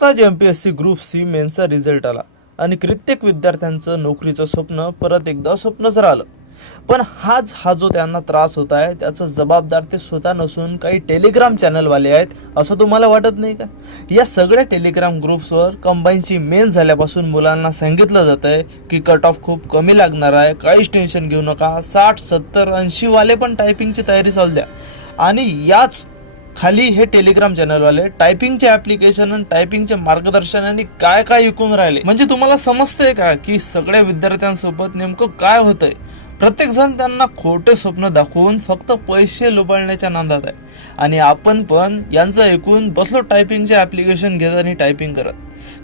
आताच MPSC group C मेन्सचा result आला आणि कित्येक विद्यार्थ्यांचं नोकरीचं स्वप्न परत एकदा स्वप्नच राहिलं. पण हा जो त्यांना त्रास होत आहे त्याचा जबाबदार ते स्वतः नसून काही टेलिग्राम चॅनलवाले आहेत, असं तुम्हाला वाटत नाही का? या सगळ्या टेलिग्राम ग्रुप्सवर कंबाईनची मेन झाल्यापासून मुलांना सांगितलं जात आहे की कट ऑफ खूप कमी लागणार आहे, काहीच टेन्शन घेऊ नका, 60 70 80 वाले पण टायपिंगची तयारी चालू द्या. आणि याच खाली हे टेलिग्राम चॅनलवाले टायपिंगचे ॲप्लिकेशन आणि टायपिंगचे मार्गदर्शनाने काय काय विकून राहिले. म्हणजे तुम्हाला समजतंय का की सगळ्या विद्यार्थ्यांसोबत नेमकं काय होतंय? प्रत्येक जण त्यांना खोटे स्वप्न दाखवून फक्त पैसे लुबाडण्याच्या नादात आहे. आणि आपण पण यांचं ऐकून बसलो टायपिंगचे ॲप्लिकेशन घेत आणि टायपिंग करत.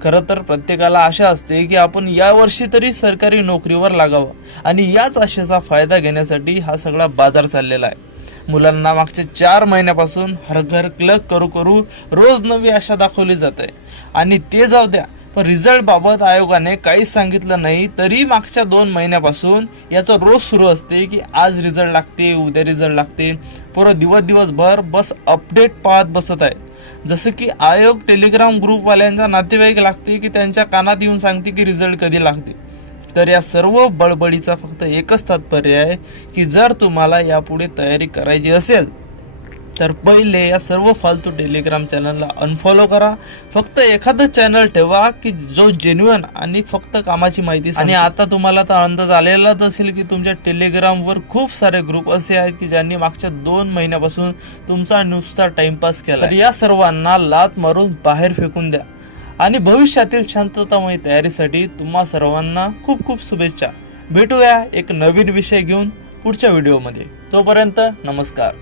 खरं तर प्रत्येकाला आशा असते की आपण यावर्षी तरी सरकारी नोकरीवर लागावं, आणि याच आशेचा फायदा घेण्यासाठी हा सगळा बाजार चाललेला आहे. मुलांना मागच्या 4 महिन्यापासून हर घर क्लक करू करू रोज नवी आशा दाखवली जाते. आणि ते जाऊ द्या, पण रिझल्ट बाबत आयोगाने काहीच सांगितलं नाही, तरी मागच्या 2 महिन्यापासून याचं रोज सुरू असते की आज रिझल्ट लागते, उद्या रिझल्ट लागते. पुरं दिवसभर बस अपडेट पाहत बसत आहे. जसं की आयोग टेलिग्राम ग्रुपवाल्यांचा नातेवाईक लागते की त्यांच्या कानात येऊन सांगते की रिझल्ट कधी लागते. तर या सर्व बडबडीचा फक्त एकच तात्पर्य आहे की जर तुम्हाला यापुढे तयारी करायची असेल तर पहिले या सर्व फालतू टेलिग्राम चॅनलला अनफॉलो करा. फक्त एखादं चॅनल ठेवा की जो जेन्युइन आणि फक्त कामाची माहिती सांगतो. आणि आता तुम्हाला तर अंदाज आलेलाच असेल की तुमच्या टेलिग्रामवर खूप सारे ग्रुप असे आहेत की ज्यांनी मागच्या 2 महिन्यापासून तुमचा नुसता टाइमपास केला. तर या सर्वांना लात मारून बाहेर फेकून द्या. आणि भविष्यातील शांततामय तयारीसाठी तुम्हा सर्वांना खूप खूप शुभेच्छा. भेटूया एक नवीन विषय घेऊन पुढच्या व्हिडिओमध्ये. तोपर्यंत नमस्कार.